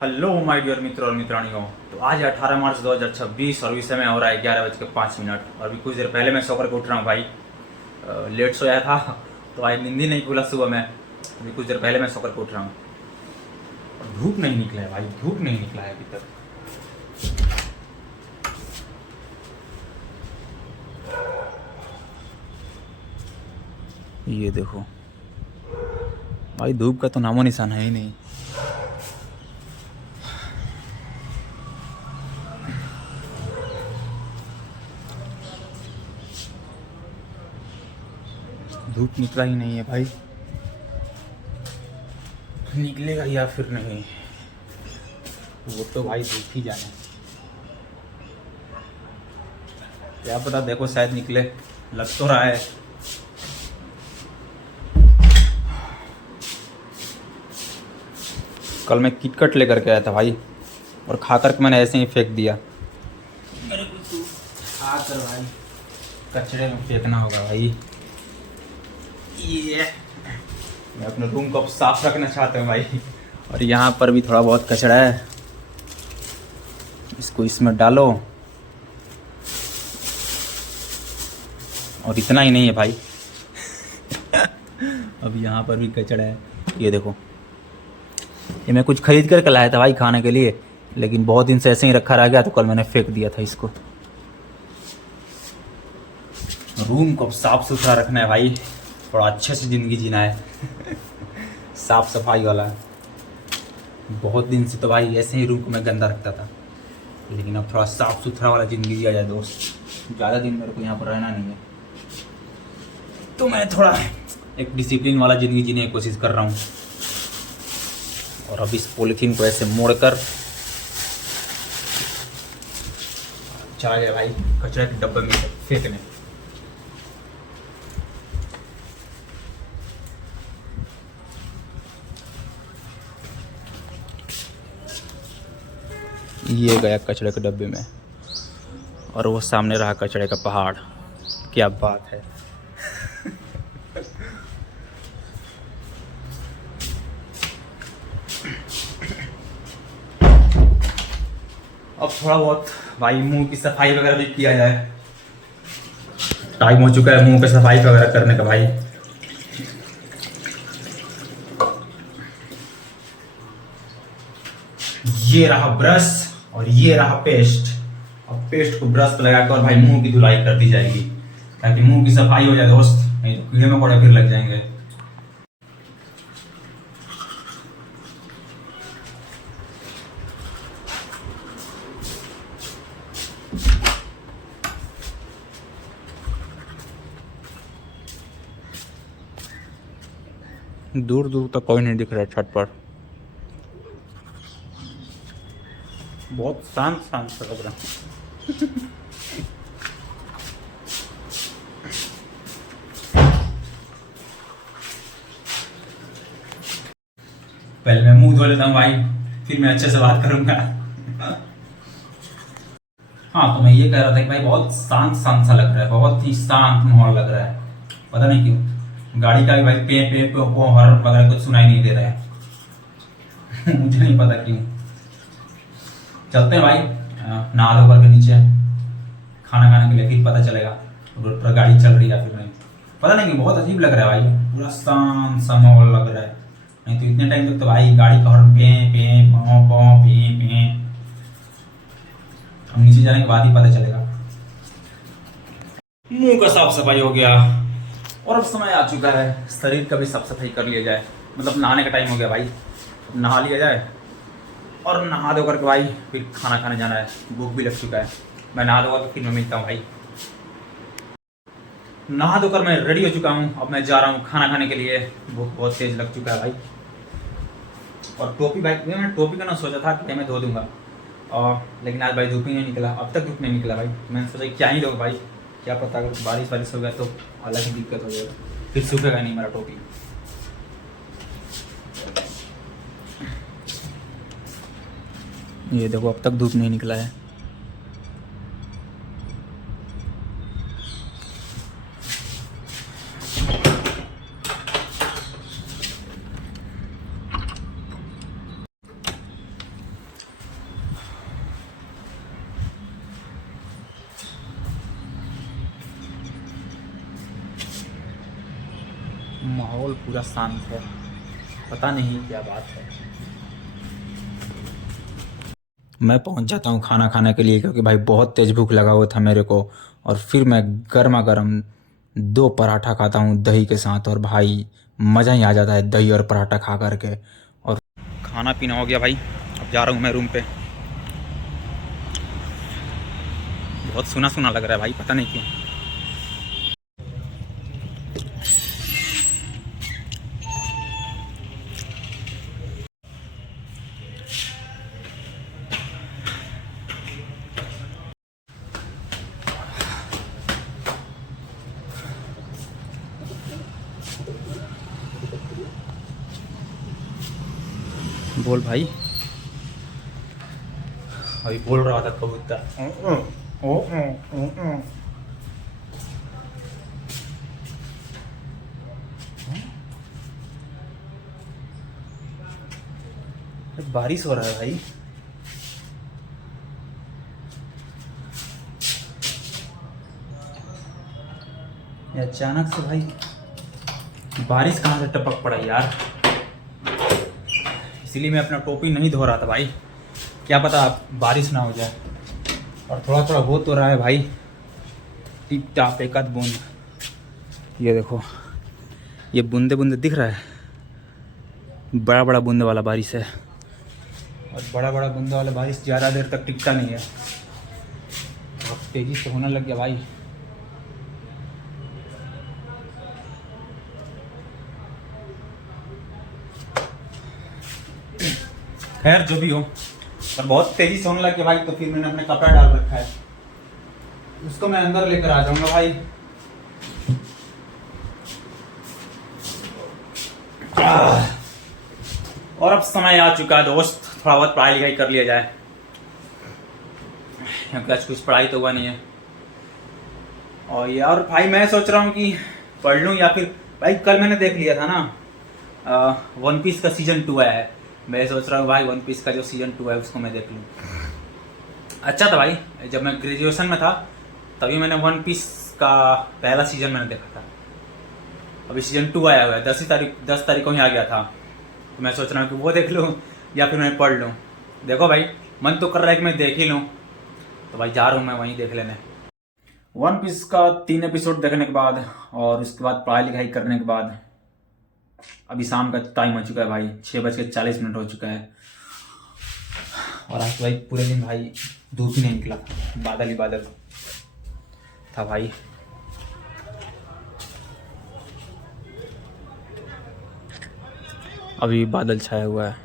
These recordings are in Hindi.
हेलो माय डियर मित्र और मित्रानियों। तो आज 18 मार्च 2026 और समय हो रहा है 11:05 और अभी कुछ देर पहले मैं सोकर के उठ रहा हूँ भाई। लेट सोया था तो आज नींद ही नहीं खुला सुबह में। अभी कुछ देर पहले मैं सोकर के उठ रहा हूँ और धूप नहीं निकला है भाई, धूप नहीं निकला है अभी तक। ये देखो भाई, धूप का तो नामो निशान है ही नहीं। धूप निकला ही नहीं है भाई, निकलेगा या फिर नहीं वो तो भाई देख ही जाने, क्या पता। देखो शायद निकले, लग तो रहा है। कल मैं किटकट लेकर के आया था भाई और खा कर के मैंने ऐसे ही फेंक दिया। मेरे को तो खा कर भाई कचरे में फेंकना होगा भाई। ये मैं अपने रूम को अब साफ रखना चाहता हूँ भाई। और यहाँ पर भी थोड़ा बहुत कचरा है, इसको इसमें डालो। और इतना ही नहीं है भाई अब यहाँ पर भी कचरा है। ये देखो, ये मैं कुछ खरीद कर लाया था भाई खाने के लिए, लेकिन बहुत दिन से ऐसे ही रखा रह गया तो कल मैंने फेंक दिया था इसको। रूम को अब साफ सुथरा रखना है भाई, थोड़ा अच्छे से ज़िंदगी जीना है साफ सफाई वाला। बहुत दिन से तो भाई ऐसे ही रूम को मैं गंदा रखता था, लेकिन अब थोड़ा साफ सुथरा वाला ज़िंदगी जिया जाए दोस्त। ज़्यादा दिन मेरे को यहाँ पर रहना नहीं है, तो मैं थोड़ा एक डिसिप्लिन वाला ज़िंदगी जीने की कोशिश कर रहा हूँ। और अब इस पॉलीथीन को ऐसे मोड़कर चला गया भाई कचरे के डब्बे में फेंकने। ये गया कचरे के डब्बे में और वो सामने रहा कचरे का पहाड़। क्या बात है अब थोड़ा बहुत भाई मुंह की सफाई वगैरह भी किया जाए। टाइम हो चुका है मुंह पे सफाई वगैरह करने का भाई। ये रहा ब्रश और ये रहा पेस्ट। अब पेस्ट को ब्रश पे लगाकर और भाई मुंह की धुलाई कर दी जाएगी, ताकि मुंह की सफाई हो जाए दोस्त, नहीं तो कीड़े मकोड़े फिर लग जाएंगे। दूर दूर तक कोई नहीं दिख रहा है छत पर, बहुत शांत शांत सा लग रहा है पहले मैं मुंह धो लेता हूँ भाई, फिर मैं अच्छे से बात करूंगा हाँ, तो मैं ये कह रहा था कि भाई बहुत शांत शांत सा लग रहा है, बहुत ही शांत माहौल लग रहा है। पता नहीं क्यों गाड़ी का भी भाई पे पे पे हॉर्न वगैरह कुछ सुनाई नहीं दे रहा है मुझे नहीं पता क्यों। चलते हैं भाई, नहा धो करके नीचे खाना खाने के लिए, फिर पता चलेगा रोड पर गाड़ी चल रही है फिर नहीं। पता नहीं क्यों बहुत अजीब लग रहा है भाई, पूरा शांत सा माहौल लग रहा है। नहीं तो इतने टाइम तक तो भाई गाड़ी का हॉर्न पे पे पौ पौ पे पे। हम नीचे जाने के बाद ही पता चलेगा। मुंह का साफ सफाई हो गया और अब समय आ चुका है शरीर का भी साफ सफाई कर लिया जाए। मतलब नहाने का टाइम हो गया भाई, नहा लिया जाए और नहा धो करके भाई फिर खाना खाने जाना है। भूख भी लग चुका है, मैं नहा धोकर तो फिर मैं मिलता हूँ भाई। नहा धोकर मैं रेडी हो चुका हूँ, अब मैं जा रहा हूँ खाना खाने के लिए। भूख बहुत तेज लग चुका है भाई। और टोपी भाई, मैं टोपी का ना सोचा था कि मैं धो दूंगा, और लेकिन आज भाई धूप ही नहीं निकला, अब तक धूप नहीं निकला भाई। मैंने सोचा क्या ही धो भाई, क्या पता अगर बारिश वारिश हो गया तो अलग ही दिक्कत हो जाएगा, फिर सूखेगा नहीं मेरा टोपी। ये देखो अब तक धूप नहीं निकला है। माहौल पूरा शांत है, पता नहीं क्या बात है। मैं पहुंच जाता हूं खाना खाने के लिए, क्योंकि भाई बहुत तेज़ भूख लगा हुआ था मेरे को। और फिर मैं गर्मा गर्म 2 पराठा खाता हूं दही के साथ, और भाई मज़ा ही आ जाता है दही और पराठा खा करके। और खाना पीना हो गया भाई, अब जा रहा हूँ मैं रूम पे। बहुत सुना सुना लग रहा है भाई, पता नहीं क्यों। बोल भाई, अभी बोल रहा था कबूतर। बारिश हो रहा है भाई। ये अचानक से भाई बारिश कहाँ से टपक पड़ा यार। इसीलिए मैं अपना टोपी नहीं धो रहा था भाई, क्या पता बारिश ना हो जाए। और थोड़ा थोड़ा हो तो रहा है भाई, टिप टाप एक आध बूंद। ये देखो, ये बूंदे बूंदे दिख रहा है, बड़ा बड़ा बूंदे वाला बारिश है। और बड़ा बड़ा बूंदे वाला बारिश ज़्यादा देर तक टिकता नहीं है, बहुत तेज़ी से होने लग गया भाई। खैर जो भी हो, पर बहुत तेज़ी से होने लग गया भाई, तो फिर मैंने अपने कपड़ा डाल रखा है, उसको मैं अंदर लेकर आ जाऊंगा भाई। और अब समय आ चुका है दोस्त, थोड़ा बहुत पढ़ाई लिखाई कर लिया जाए, क्योंकि आज कुछ पढ़ाई तो हुआ नहीं है। और यार भाई मैं सोच रहा हूँ कि पढ़ लूँ, या फिर भाई कल मैंने देख लिया था ना, वन पीस का सीजन 2 आया है। मैं सोच रहा हूँ भाई वन पीस का जो सीजन 2 है उसको मैं देख लूँ। अच्छा था भाई, जब मैं ग्रेजुएशन में था तभी मैंने वन पीस का पहला सीजन मैंने देखा था। अभी सीजन 2 आया हुआ है, 10 तारीख को ही आ गया था, तो मैं सोच रहा हूँ कि वो देख लूँ या फिर मैं पढ़ लूँ। देखो भाई, मन तो कर रहा है कि मैं देख ही लूँ, तो भाई जा रहा हूँ मैं वहीं देख लेने। वन पीस का 3 एपिसोड देखने के बाद और उसके बाद पढ़ाई लिखाई करने के बाद अभी शाम का टाइम हो चुका है भाई, 6:40 हो चुका है। और आज भाई पूरे दिन भाई धूप ही नहीं निकला, बादल ही बादल था भाई। अभी बादल छाया हुआ है,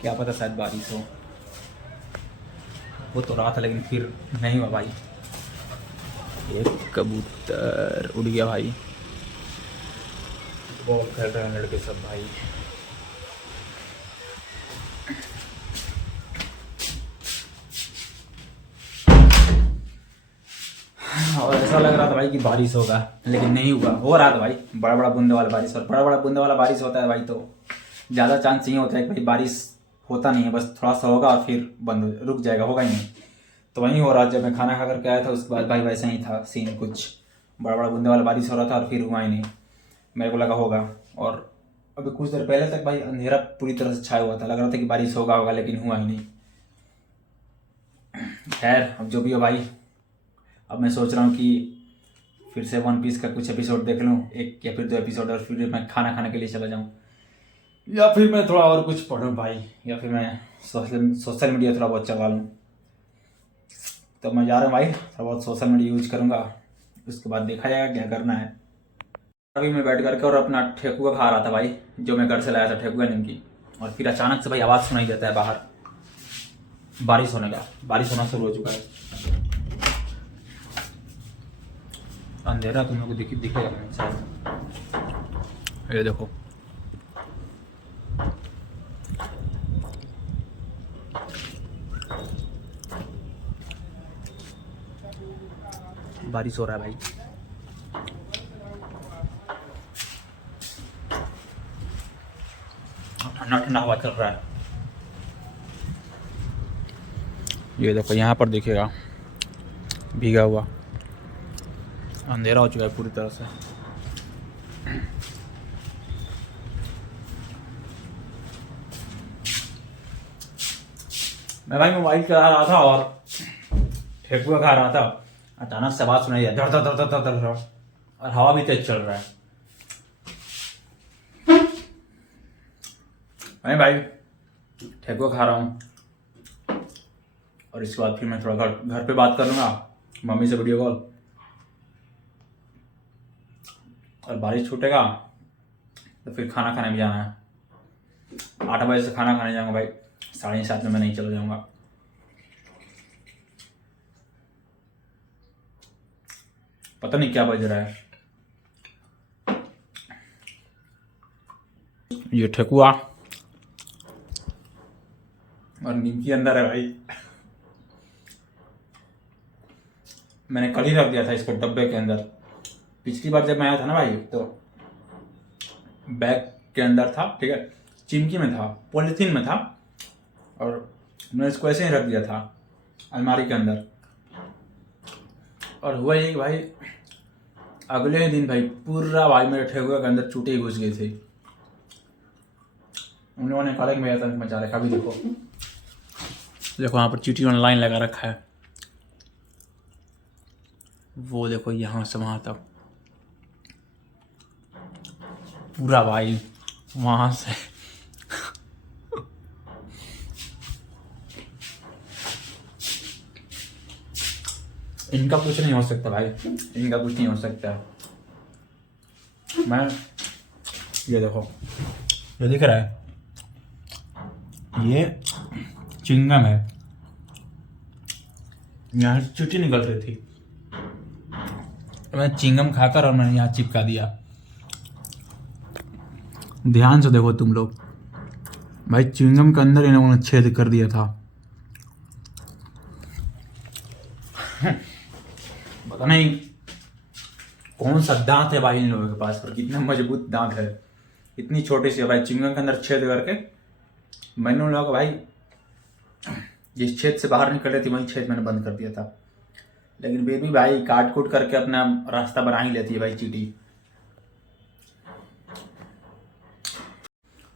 क्या पता शायद बारिश हो तो रहा था, लेकिन फिर नहीं हुआ भाई। एक कबूतर उड़ गया भाई। बॉल खेल रहे हैं लड़के सब भाई। और ऐसा लग रहा था भाई कि बारिश होगा, लेकिन नहीं हुआ। हो रहा था भाई बड़ा बड़ा बूंदे वाला बारिश, और बड़ा बड़ा बूंदे वाला बारिश होता है भाई तो ज़्यादा चांस नहीं होता है कि भाई बारिश होता नहीं है, बस थोड़ा सा होगा और फिर बंद रुक जाएगा, होगा ही नहीं। तो वहीं हो रहा, जब मैं खाना खा करके आया था उसके बाद भाई वैसा ही था सीन, कुछ बड़ा बड़ा बूंदे वाला बारिश हो रहा था और फिर हुआ ही नहीं। मेरे को लगा होगा, और अभी कुछ देर पहले तक भाई अंधेरा पूरी तरह से छाया हुआ था, लग रहा था कि बारिश होगा, लेकिन हुआ ही नहीं। खैर अब जो भी हो भाई, अब मैं सोच रहा हूँ कि फिर से वन पीस का कुछ एपिसोड देख लूँ, 1 या फिर 2 एपिसोड, और फिर मैं खाना खाने के लिए चला जाऊँ, या फिर मैं थोड़ा और कुछ पढ़ूँ भाई, या फिर मैं सोशल मीडिया थोड़ा बहुत चला लूँ। तो मैं जा रहा हूँ भाई, थोड़ा बहुत सोशल मीडिया यूज करूँगा, उसके बाद देखा जाएगा क्या करना है। अभी मैं बैठ करके और अपना ठेकुआ खा रहा था भाई, जो मैं घर से लाया था, ठेकुआ निमकी। और फिर अचानक से भाई आवाज़ सुनाई देता है बाहर, बारिश होना शुरू हो चुका है। अंधेरा तुम लोग को दिखेगा शायद, ये देखो। बारिश हो रहा है भाई। ठंडा ठंडा हवा चल रहा है। ये देखो यहाँ पर देखिएगा, भीगा हुआ, अंधेरा हो चुका है पूरी तरह से। मैं भाई मोबाइल चला रहा था और ठेकुआ खा रहा था, अचानक से आवाज सुनाई धड़ धड़ धड़ धड़ धड़ धड़, और हवा भी तेज चल रहा है। मैं भाई ठेकुआ खा रहा हूँ और इसके बाद फिर मैं थोड़ा घर पे बात कर लूँगा, मम्मी से वीडियो कॉल, और बारिश छूटेगा तो फिर खाना खाने भी जाना है। 8 बजे से खाना खाने जाऊँगा भाई, 7:30 में मैं नहीं चला जाऊँगा। पता नहीं क्या बज रहा है। ये ठेकुआ और नीमकी अंदर है भाई। मैंने कल ही रख दिया था इसको डब्बे के अंदर। पिछली बार जब मैं आया था ना भाई, तो बैग के अंदर था, ठीक है, चिमकी में था, पॉलीथीन में था, और मैंने इसको ऐसे ही रख दिया था अलमारी के अंदर। और हुआ यही भाई, अगले ही दिन भाई पूरा भाई मेरे ठेकुआ के अंदर चूटे घुस गए थे। उन लोगों ने कहा कि मेरा तंग मचा रखा। अभी देखो वहाँ पर चीटी ऑनलाइन लगा रखा है, वो देखो यहाँ से वहाँ तक पूरा भाई, वहां से इनका कुछ नहीं हो सकता भाई, इनका कुछ नहीं हो सकता। मैं ये देखो, ये दिख रहा है, ये चिंगम है, यहाँ चुटी निकल रही थी, मैं चिंगम खाकर और मैंने यहाँ चिपका दिया। ध्यान से देखो तुम लोग भाई, चिंगम के अंदर इन लोगों ने छेद कर दिया था। पता नहीं कौन सा दांत है भाई इन लोगों के पास, और कितने मजबूत दांत है। इतनी छोटी सी भाई चिंगम के अंदर छेद करके मैंने उन लोगों को भाई जिस छेद से बाहर निकल रही थी वही छेद मैंने बंद कर दिया था। लेकिन बेबी भाई काट कूट करके अपना रास्ता बना ही लेती है भाई चीटी।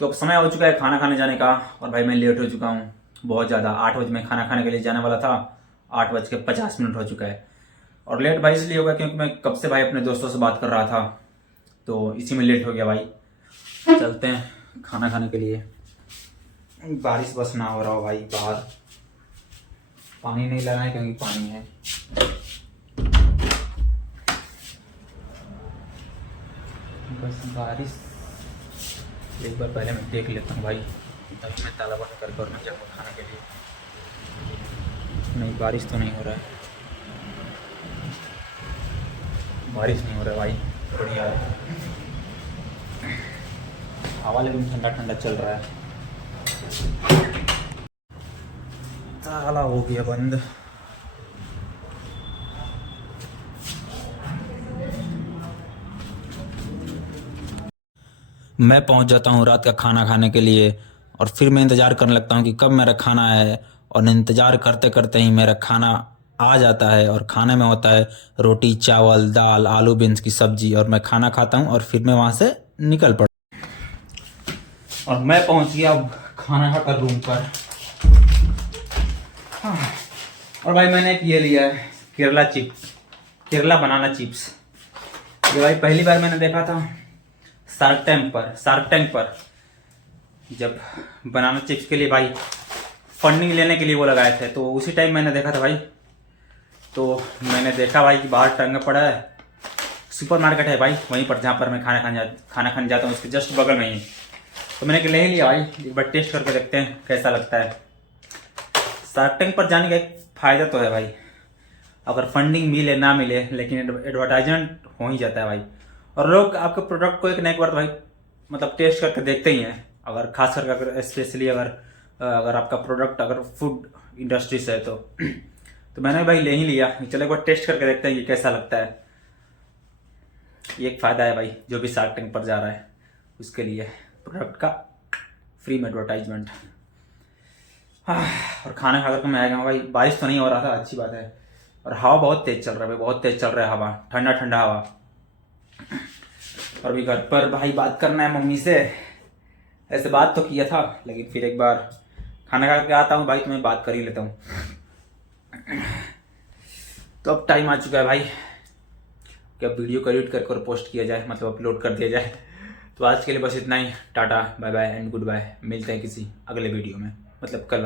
तो अब समय हो चुका है खाना खाने जाने का, और भाई मैं लेट हो चुका हूँ बहुत ज़्यादा। 8 बजे मैं खाना खाने के लिए जाने वाला था, 8:50 हो चुका है। और लेट भाई इसलिए होगा क्योंकि मैं कब से भाई अपने दोस्तों से बात कर रहा था, तो इसी में लेट हो गया भाई। चलते हैं खाना खाने के लिए। बारिश बस ना हो रहा हो भाई, बाहर पानी नहीं लगा है क्योंकि पानी है। बस बारिश एक बार पहले मैं देख लेता हूँ भाई, तभी मैं ताला बंद करके और मैं जाऊँगा खाने के लिए। नहीं बारिश तो नहीं हो रहा है, बारिश नहीं हो रहा है भाई, बढ़िया है हवा, लेकिन ठंडा ठंडा चल रहा है। ताला हो गया बंद। मैं पहुंच जाता हूं रात का खाना खाने के लिए, और फिर मैं इंतज़ार करने लगता हूं कि कब मेरा खाना आए, और इंतज़ार करते करते ही मेरा खाना आ जाता है। और खाने में होता है रोटी, चावल, दाल, आलू बीन्स की सब्जी, और मैं खाना खाता हूं और फिर मैं वहां से निकल पड़ता। और मैं पहुंच गया अब खाना खाकर रूम पर। और भाई मैंने एक ये लिया है केरला बनाना चिप्स। ये भाई पहली बार मैंने देखा था शार्क टैंक पर जब बनाना चिप्स के लिए भाई फंडिंग लेने के लिए वो लगाए थे, तो उसी टाइम मैंने देखा था भाई। तो मैंने देखा भाई कि बाहर टंगा पड़ा है, सुपरमार्केट है भाई वहीं पर जहाँ पर मैं खाना खाने जाता हूँ, उसके जस्ट बगल में ही। तो मैंने ले ही लिया भाई, एक बार टेस्ट करके देखते हैं कैसा लगता है। शार्क टैंक पर जाने का एक फ़ायदा तो है भाई, अगर फंडिंग मिले ना मिले, लेकिन एडवर्टाइजमेंट हो ही जाता है भाई। और लोग आपके प्रोडक्ट को एक ना एक बार भाई मतलब टेस्ट करके देखते ही हैं। अगर खास करके अगर स्पेशली अगर आपका प्रोडक्ट अगर फूड इंडस्ट्री से है तो मैंने भाई ले ही लिया। चलो एक बार टेस्ट करके देखते हैं कि कैसा लगता है। ये एक फ़ायदा है भाई जो भी शार्क टैंक पर जा रहा है उसके लिए, प्रोडक्ट का फ्री में एडवर्टाइजमेंट। और खाना खा करके मैं आएगा भाई। बारिश तो नहीं हो रहा था, अच्छी बात है। और हवा बहुत तेज चल रहा है भाई, बहुत तेज चल रहा है हवा, ठंडा ठंडा हवा। और भी घर पर भाई बात करना है मम्मी से। ऐसे बात तो किया था, लेकिन फिर एक बार खाना खा के आता हूँ भाई, तो मैं बात कर ही लेता हूँ। तो अब टाइम आ चुका है भाई कि अब वीडियो को एडिट कर पोस्ट किया जाए, मतलब अपलोड कर दिया जाए। तो आज के लिए बस इतना ही। Tata bye bye and goodbye. मिलते हैं किसी अगले वीडियो में, मतलब कल।